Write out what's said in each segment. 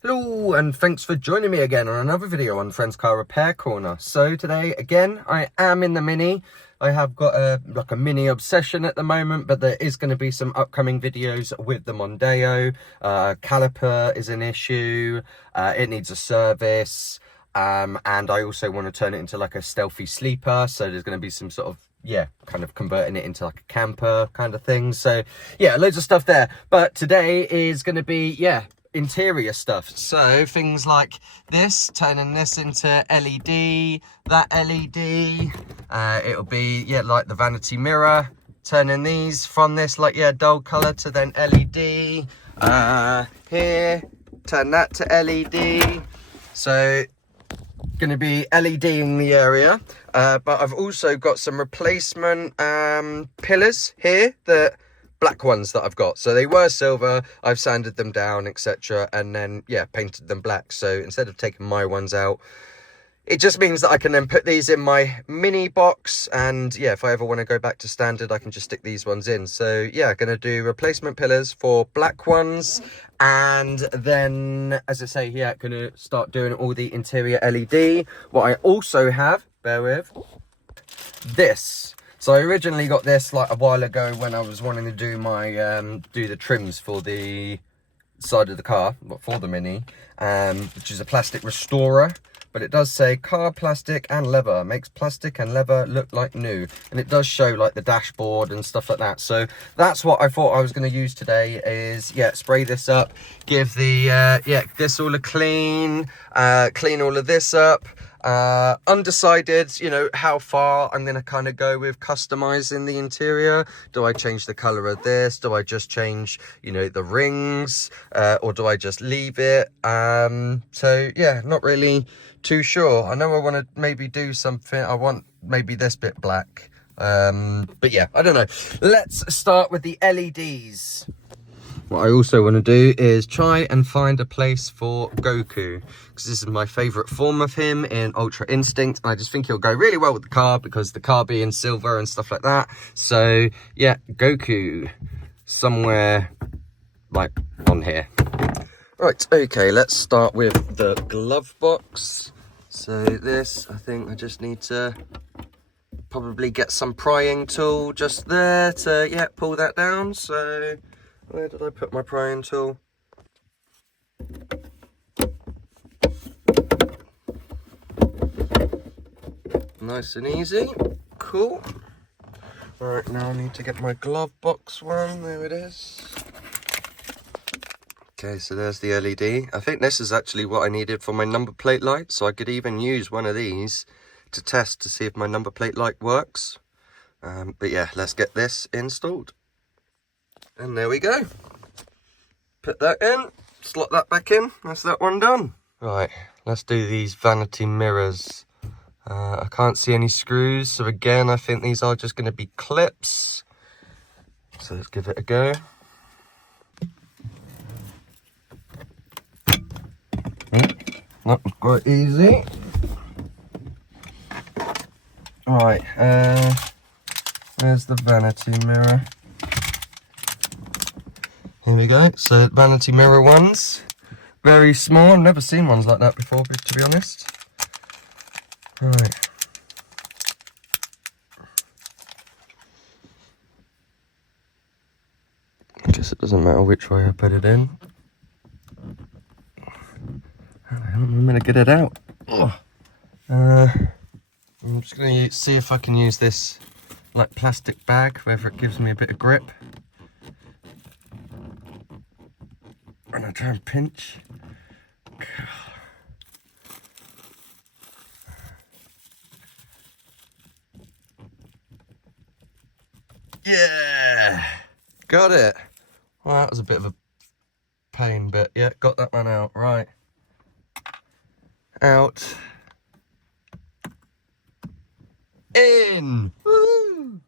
Hello and thanks for joining me again on another video on Friend's Car Repair Corner. So today again I am in the Mini. I have got a mini obsession at the moment, but there is going to be some upcoming videos with the Mondeo. Caliper is an issue, it needs a service, and I also want to turn it into like a stealthy sleeper, so there's going to be some sort of kind of converting it into like a camper kind of thing. So yeah, loads of stuff there, but today is going to be interior stuff. So things like this, turning this into LED, that LED, it'll be like the vanity mirror, turning these from this like dull color to then LED, here turn that to LED. So going to be LEDing the area, but I've also got some replacement pillars here, the black ones that I've got. So they were silver, I've sanded them down, etc., and then painted them black. So instead of taking my ones out, it just means that I can then put these in my mini box, and if I ever want to go back to standard, I can just stick these ones in. So gonna do replacement pillars for black ones, and then, as I say here, gonna start doing all the interior LED. What I also have, bear with, this. So I originally got this like a while ago when I was wanting to do my do the trims for the side of the car, for the Mini, which is a plastic restorer. But it does say car plastic and leather, makes plastic and leather look like new, and it does show like the dashboard and stuff like that. So that's what I thought I was going to use today, is spray this up, give the this all a clean, clean all of this up. Undecided, how far I'm going to kind of go with customizing the interior. Do I change the color of this? Do I just change, the rings, or do I just leave it? So not really too sure. I know I want to maybe do something. I want maybe this bit black, but I don't know. Let's start with the LEDs. What I also want to do is try and find a place for Goku, because this is my favourite form of him in Ultra Instinct, and I just think he'll go really well with the car, because the car being silver and stuff like that. So Goku somewhere like on here. Right, okay, let's start with the glove box. So this, I think I just need to probably get some prying tool just there to pull that down. So where did I put my prying tool? Nice and easy. Cool. Alright, now I need to get my glove box one. There it is. Okay, so there's the LED. I think this is actually what I needed for my number plate light, so I could even use one of these to test to see if my number plate light works. But let's get this installed. And there we go. Put that in, slot that back in, that's that one done. Right, let's do these vanity mirrors. I can't see any screws, so again, I think these are just going to be clips. So let's give it a go. That was quite easy. Right, there's the vanity mirror. Here we go. So vanity mirror ones, very small. I've never seen ones like that before, to be honest. Right. I guess it doesn't matter which way I put it in. I'm gonna get it out. I'm just gonna see if I can use this like plastic bag, whether it gives me a bit of grip. And I try and pinch. Yeah, got it. Well, that was a bit of a pain, but got that one out. Right, out, in. Woo!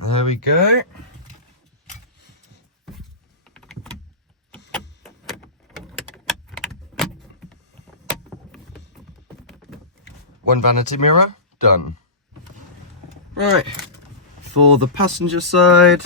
There we go. one vanity mirror, done. Right, for the passenger side,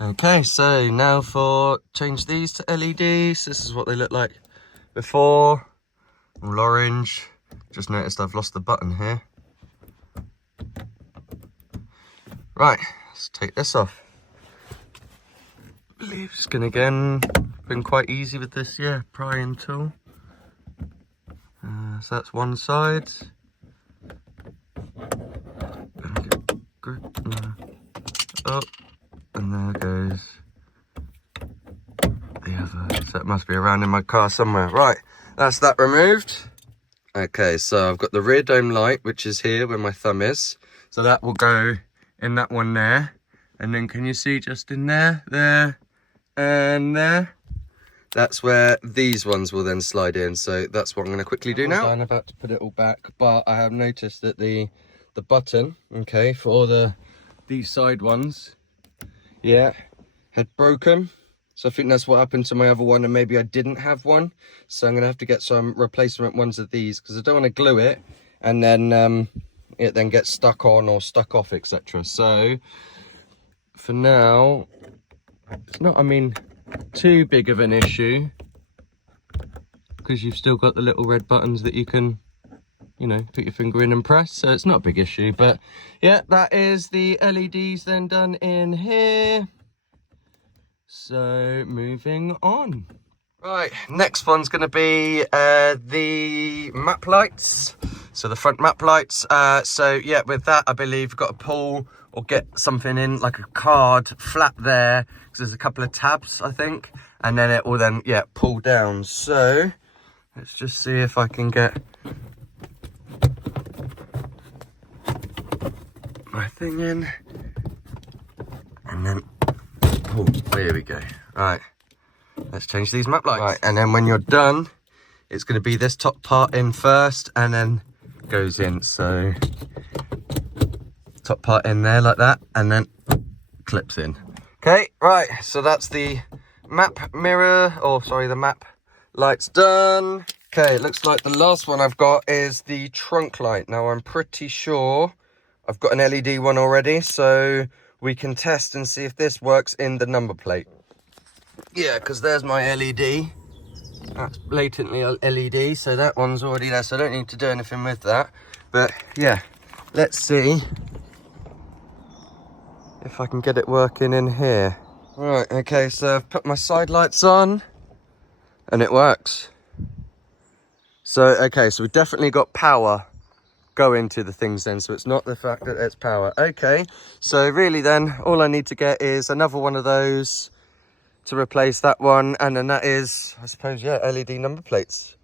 okay, so now for change these to LEDs. This is what they look like before, all orange. Just noticed I've lost the button here. Right, let's take this off. I believe it's gonna again been quite easy with this, yeah, prying tool. So that's one side. Oh, and there goes the other. So it must be around in my car somewhere. Right, that's that removed. Okay, so I've got the rear dome light, which is here where my thumb is. So that will go in that one there. And then can you see just in there, there, and there? That's where these ones will then slide in. So that's what I'm going to quickly do now. I'm about to put it all back, but I have noticed that the button, okay, for these side ones, yeah, had broken. So I think that's what happened to my other one, and maybe I didn't have one. So I'm going to have to get some replacement ones of these, because I don't want to glue it and then it then gets stuck on or stuck off, etc. So for now, it's not, I mean, too big of an issue, because you've still got the little red buttons that you can, you know, put your finger in and press. So it's not a big issue. But yeah, that is the LEDs then done in here. So moving on. Right, next one's going to be the map lights. So the front map lights. So yeah, with that, I believe you've got to pull or get something in, like a card flap there, because there's a couple of tabs, I think, and then it will then, yeah, pull down. So let's just see if I can get my thing in, and then pull. There we go. Right, let's change these map lights. Right, and then when you're done, it's going to be this top part in first, and then goes in. So top part in there like that, and then clips in. Okay, right, so that's the map mirror, or sorry, the map lights done. Okay, it looks like the last one I've got is the trunk light. Now I'm pretty sure I've got an LED one already, so we can test and see if this works in the number plate. Yeah, because there's my LED. That's blatantly a LED, so that one's already there, so I don't need to do anything with that. But yeah, let's see if I can get it working in here. Right, okay, so I've put my side lights on and it works. So, okay, so we've definitely got power going to the things then, so it's not the fact that it's power. Okay, so really then, all I need to get is another one of those to replace that one, and then that is, I suppose, yeah, LED number plates.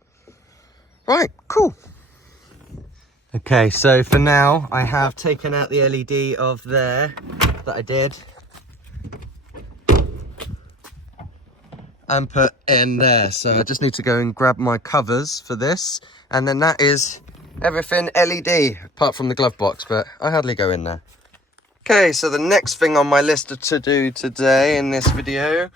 Right, cool. Okay, so for now, I have taken out the LED of there that I did and put in there. So I just need to go and grab my covers for this, and then that is everything LED, apart from the glove box, but I hardly go in there. Okay, so the next thing on my list to do today in this video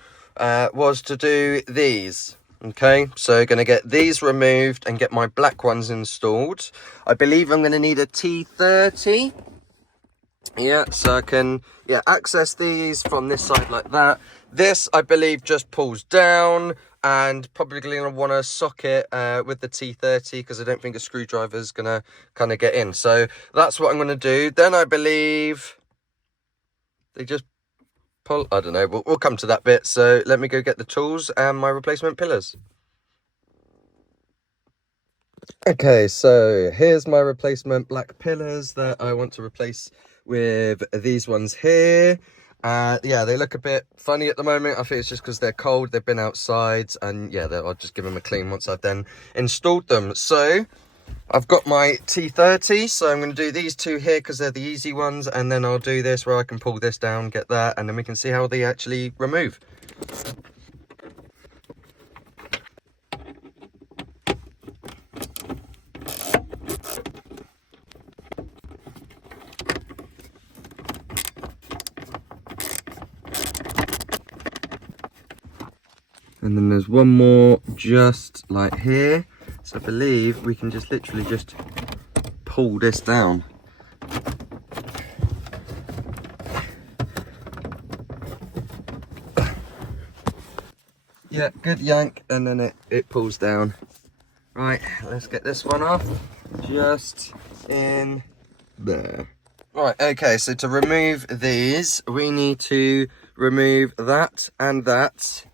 was to do these. Okay, so going to get these removed and get my black ones installed. I believe I'm going to need a T30. Yeah, so I can, yeah, access these from this side like that. This, I believe, just pulls down, and probably going to want to socket with the T30, because I don't think a screwdriver is going to kind of get in. So that's what I'm going to do. Then I believe they just pull, I don't know, we'll come to that bit. So let me go get the tools and my replacement pillars. Okay, so here's my replacement black pillars that I want to replace with these ones here. Yeah, they look a bit funny at the moment. I think it's just because they're cold, they've been outside, and yeah, I'll just give them a clean once I've then installed them. So I've got my T30, so I'm going to do these two here because they're the easy ones, and then I'll do this where I can pull this down, get that, and then we can see how they actually remove. And then there's one more just like here. So I believe we can just literally just pull this down. Yeah, good yank, and then it pulls down. Right, let's get this one off. Just in there. Right, okay, so to remove these, we need to remove that and that.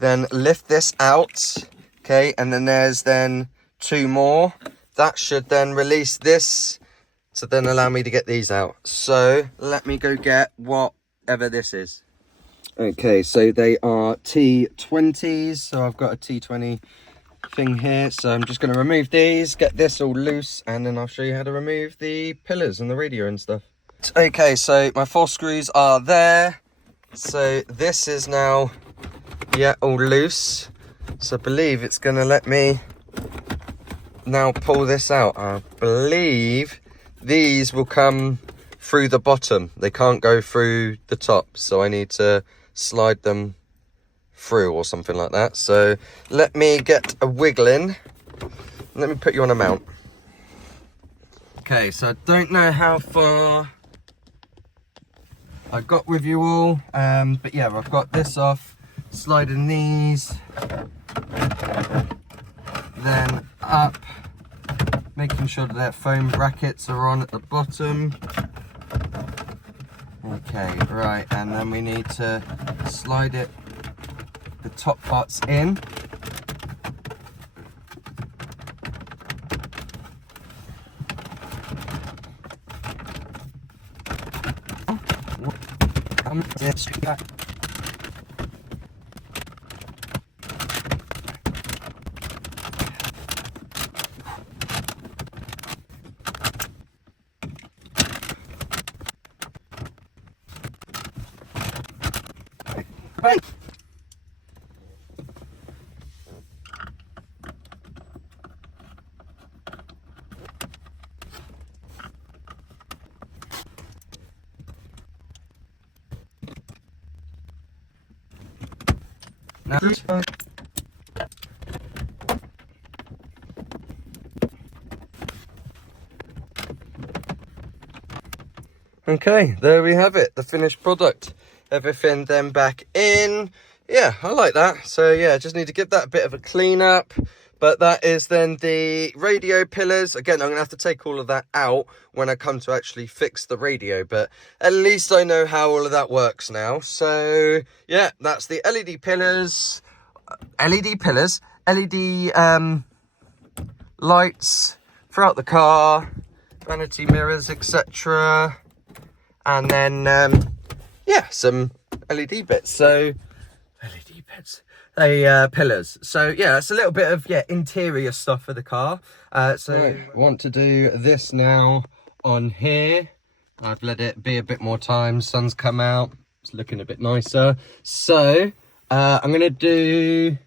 Then lift this out, okay, and then there's then two more. That should then release this to then allow me to get these out. So let me go get whatever this is. Okay, so they are T20s. So I've got a T20 thing here. So I'm just going to remove these, get this all loose, and then I'll show you how to remove the pillars and the radio and stuff. Okay, so my 4 screws are there. So this is now, yeah, all loose. So I believe it's going to let me now pull this out. I believe these will come through the bottom. They can't go through the top, so I need to slide them through or something like that. So let me get a wiggle in. Let me put you on a mount. Okay, so I don't know how far I got with you all, but yeah, I've got this off, sliding these, then up, making sure that their foam brackets are on at the bottom. Okay, right, and then we need to slide it, the top parts in. Right. Now this one. Okay, there we have it, the finished product. Everything then back in. Yeah, I like that. So yeah, just need to give that a bit of a clean up. But that is then the radio pillars. Again, I'm going to have to take all of that out when I come to actually fix the radio. But at least I know how all of that works now. So yeah, that's the LED pillars. LED lights throughout the car, vanity mirrors, etc. And then, yeah, some LED bits. So, LED bits. Pillars. So, yeah, it's a little bit of, yeah, interior stuff for the car. So, right, I want to do this now on here. I've let it be a bit more time. Sun's come out. It's looking a bit nicer. So, I'm going to do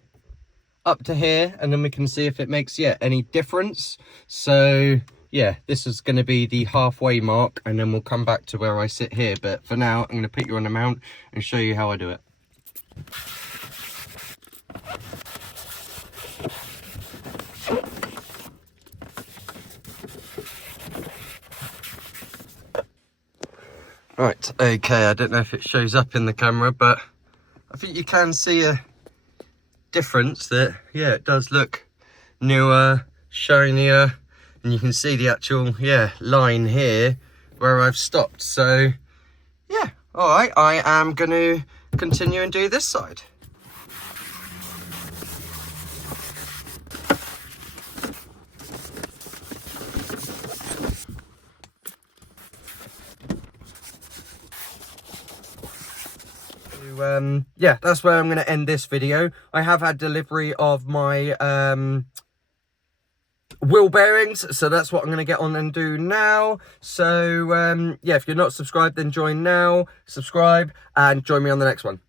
up to here, and then we can see if it makes, yeah, any difference. So, yeah, this is going to be the halfway mark, and then we'll come back to where I sit here. But for now, I'm going to put you on a mount and show you how I do it. Right, okay, I don't know if it shows up in the camera, but I think you can see a difference that, yeah, it does look newer, shinier, and you can see the actual, yeah, line here where I've stopped. So, yeah, all right, I am going to continue and do this side. Yeah, that's where I'm going to end this video. I have had delivery of my wheel bearings, so that's what I'm going to get on and do now. So yeah, if you're not subscribed, then join now, subscribe, and join me on the next one.